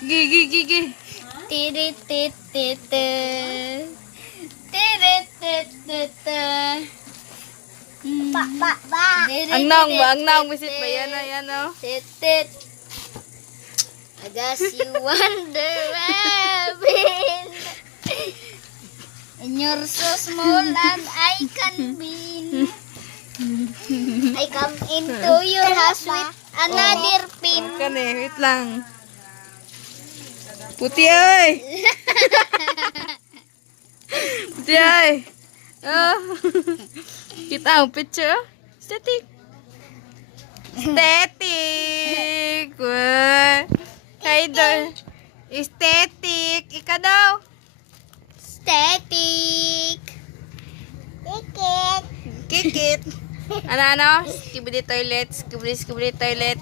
Gigi, gigi. Tirit-tit-tit. Tirit-tit-tit. Ang naong ba? Ang naong visit ba? Yan o, yan o. Tit-tit. I guess you wonder where I've been. And you're so small and I can be. I come into your house with another pin. Kan eh, wait lang. Puti ay! Puti ay! Oh. Kita ang picture. Static. Static. Wah. Hay doon. Static. Ika daw. Static. Ticket. Kikit. Ano? Skibidi toilet. Skibidi toilet.